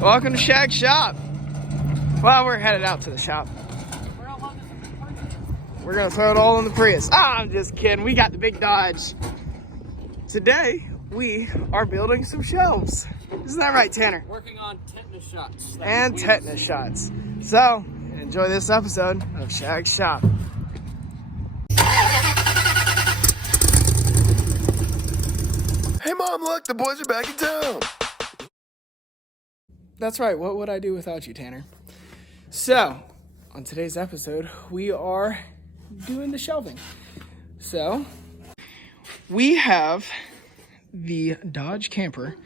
Welcome to Shag's shop. Well, we're headed out to the shop. We're gonna throw it all in the Prius. I'm just kidding. We got the big Dodge. Today, we are building some shelves. Isn't that right, Tanner? Working on tetanus shots. And tetanus shots. So, enjoy this episode of Shag's shop. Hey Mom, look, the boys are back in town. That's right, what would I do without you, Tanner? So, on today's episode, we are doing the shelving. So, we have the Dodge camper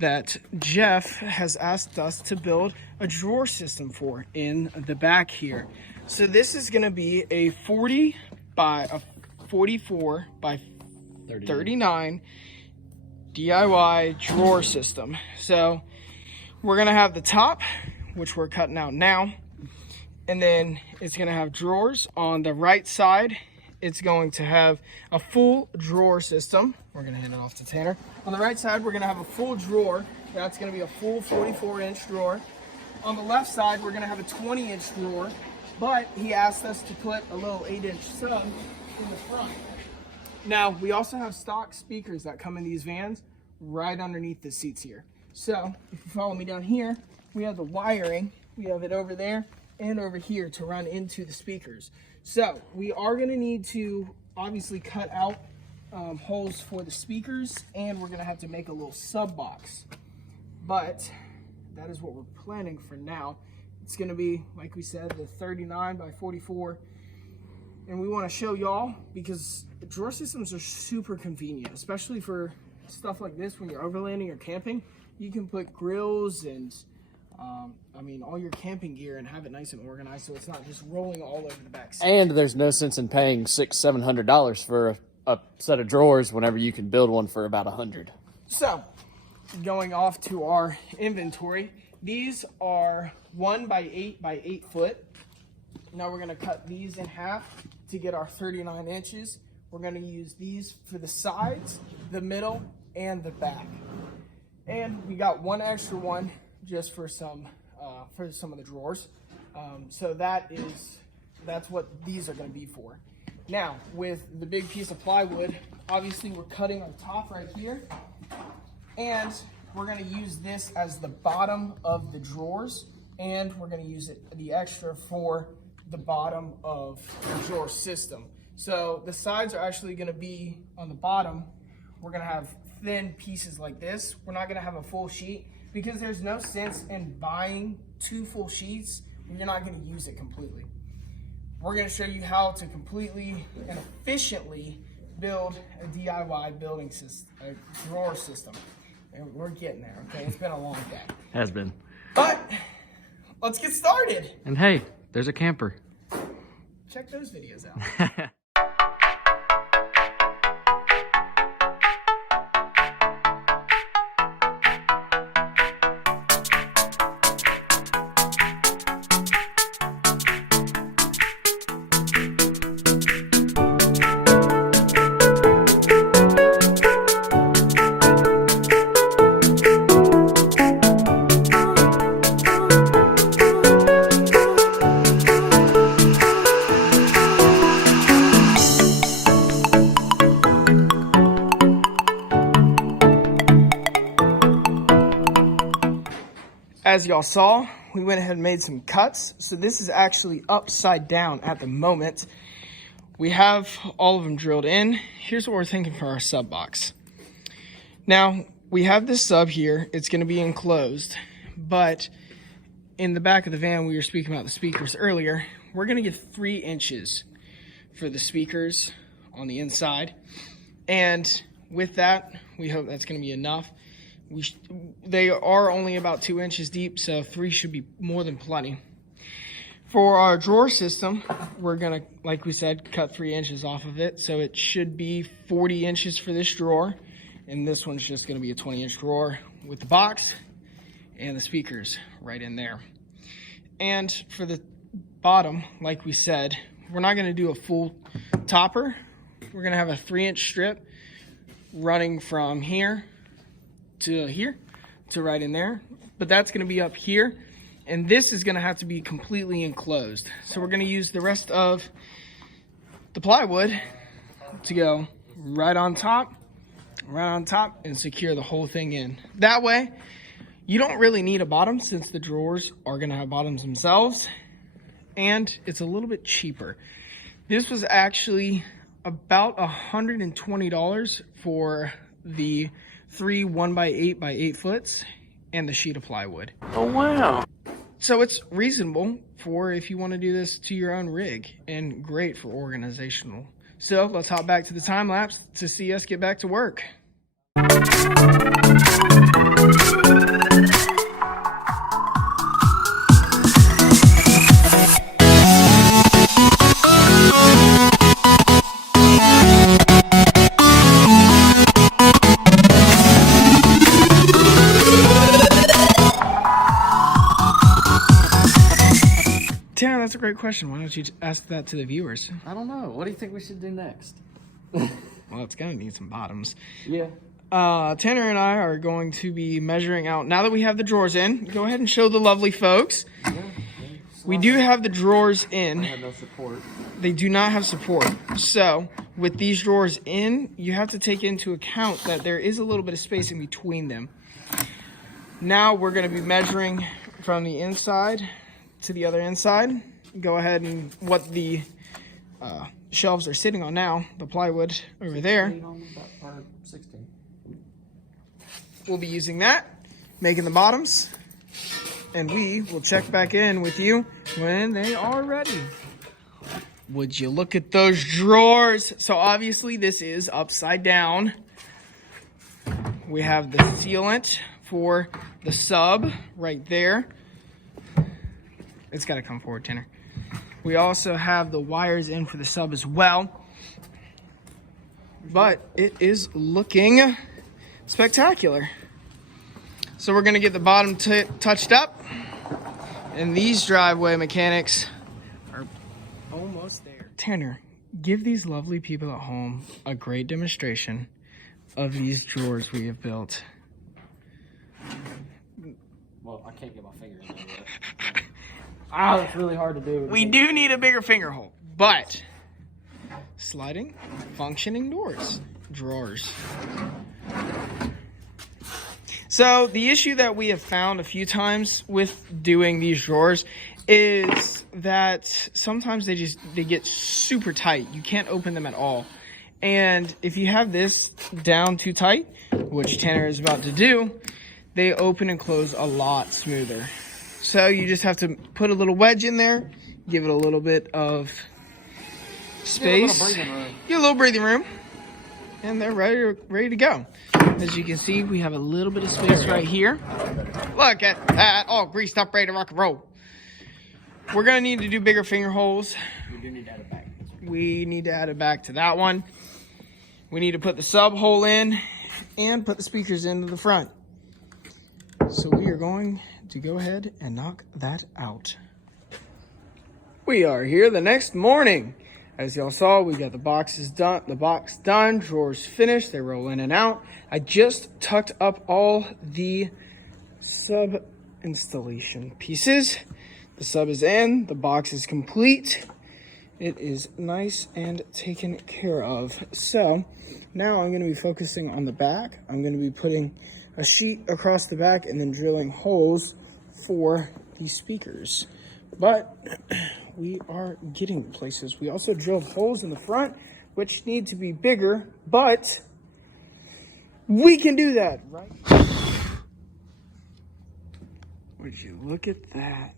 that Jeff has asked us to build a drawer system for in the back here. So this is gonna be a 44 by 39 DIY drawer system. So we're gonna have the top, which we're cutting out now, and then it's gonna have drawers on the right side. It's going to have a full drawer system. We're gonna hand it off to Tanner. On the right side, we're gonna have a full drawer. That's gonna be a full 44-inch drawer. On the left side, we're gonna have a 20-inch drawer, but he asked us to put a little 8-inch sub in the front. Now, we also have stock speakers that come in these vans right underneath the seats here. So, if you follow me down here, we have the wiring. We have it over there and over here to run into the speakers. So, we are gonna need to obviously cut out holes for the speakers, and we're gonna have to make a little sub box. But that is what we're planning for now. It's gonna be, like we said, the 39 by 44. And we wanna show y'all because drawer systems are super convenient, especially for stuff like this when you're overlanding or camping. You can put grills and all your camping gear and have it nice and organized so it's not just rolling all over the back seat. And there's no sense in paying $600-700 for a set of drawers whenever you can build one for about $100. So, going off to our inventory, these are 1 by 8 by 8 foot. Now we're gonna cut these in half to get our 39 inches. We're gonna use these for the sides, the middle, and the back. And we got one extra one just for some of the drawers. So that's what these are gonna be for. Now, with the big piece of plywood, obviously we're cutting our top right here, and we're gonna use this as the bottom of the drawers, and we're gonna use the extra for the bottom of the drawer system. So the sides are actually gonna be on the bottom. We're gonna have thin pieces like this. We're not gonna have a full sheet because there's no sense in buying 2 full sheets when you're not gonna use it completely. We're gonna show you how to completely and efficiently build a DIY building system, a drawer system. And we're getting there, okay? It's been a long day. Has been. But let's get started. And hey, there's a camper. Check those videos out. As y'all saw, we went ahead and made some cuts. So this is actually upside down at the moment. We have all of them drilled in. Here's what we're thinking for our sub box. Now, we have this sub here. It's gonna be enclosed, but in the back of the van, we were speaking about the speakers earlier. We're gonna get 3 inches for the speakers on the inside. And with that, we hope that's gonna be enough. They are only about 2 inches deep, so 3 should be more than plenty. For our drawer system, we're gonna, like we said, cut 3 inches off of it. So it should be 40 inches for this drawer. And this one's just gonna be a 20-inch drawer with the box and the speakers right in there. And for the bottom, like we said, we're not gonna do a full topper. We're gonna have a 3-inch strip running from here to here. to right in there, but that's going to be up here, and this is going to have to be completely enclosed. So we're going to use the rest of the plywood to go right on top, and secure the whole thing in. That way, you don't really need a bottom since the drawers are going to have bottoms themselves, and it's a little bit cheaper. This was actually about $120 for the 3 1x8 by 8 foots and the sheet of plywood. Oh, wow. So it's reasonable for if you want to do this to your own rig, and great for organizational. So let's hop back to the time lapse to see us get back to work. Tanner, that's a great question. Why don't you ask that to the viewers? I don't know. What do you think we should do next? Well, it's gonna need some bottoms. Yeah. Tanner and I are going to be measuring out. Now that we have the drawers in, go ahead and show the lovely folks. Yeah. We do have the drawers in. I have no support. They do not have support. So with these drawers in, you have to take into account that there is a little bit of space in between them. Now we're going to be measuring from the inside to the other inside. Go ahead and what the shelves are sitting on now, the plywood over there. We'll be using that, making the bottoms, and we will check back in with you when they are ready. Would you look at those drawers? So obviously this is upside down. We have the sealant for the sub right there. It's got to come forward, Tanner. We also have the wires in for the sub as well. But it is looking spectacular. So we're going to get the bottom touched up. And these driveway mechanics are almost there. Tanner, give these lovely people at home a great demonstration of these drawers we have built. Well, I can't get my finger in there yet. Ah, that's really hard to do. We do need a bigger finger hole, but sliding, functioning drawers. So the issue that we have found a few times with doing these drawers is that sometimes they get super tight. You can't open them at all. And if you have this down too tight, which Tanner is about to do, they open and close a lot smoother. So you just have to put a little wedge in there, give it a little bit of space, get a little breathing room, and they're ready to go. As you can see, we have a little bit of space right here. Look at that, all greased up, ready to rock and roll. We're gonna need to do bigger finger holes. We do need to add it back. We need to add it back to that one. We need to put the sub hole in and put the speakers into the front. So we are going to go ahead and knock that out. We are here the next morning. As y'all saw, we got the box done, drawers finished, they roll in and out. I just tucked up all the sub installation pieces. The sub is in, the box is complete. It is nice and taken care of. So now I'm going to be focusing on the back. I'm going to be putting a sheet across the back and then drilling holes for the speakers. But we are getting places. We also drilled holes in the front, which need to be bigger, but we can do that, right? Would you look at that?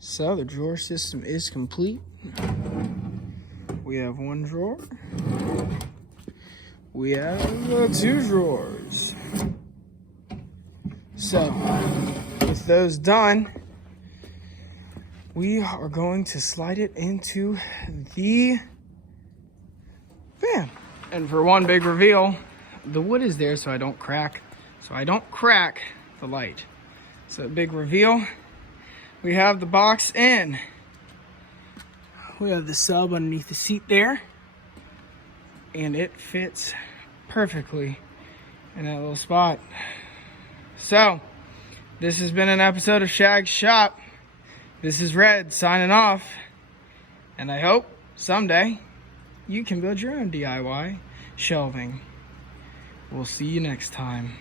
So the drawer system is complete. We have one drawer. We have 2 drawers. So with those done, we are going to slide it into the van. And for one big reveal, the wood is there so I don't crack the light. So big reveal, we have the box in. We have the sub underneath the seat there, and it fits perfectly in that little spot. So, this has been an episode of Shag's Shop. This is Red signing off. And I hope someday you can build your own DIY shelving. We'll see you next time.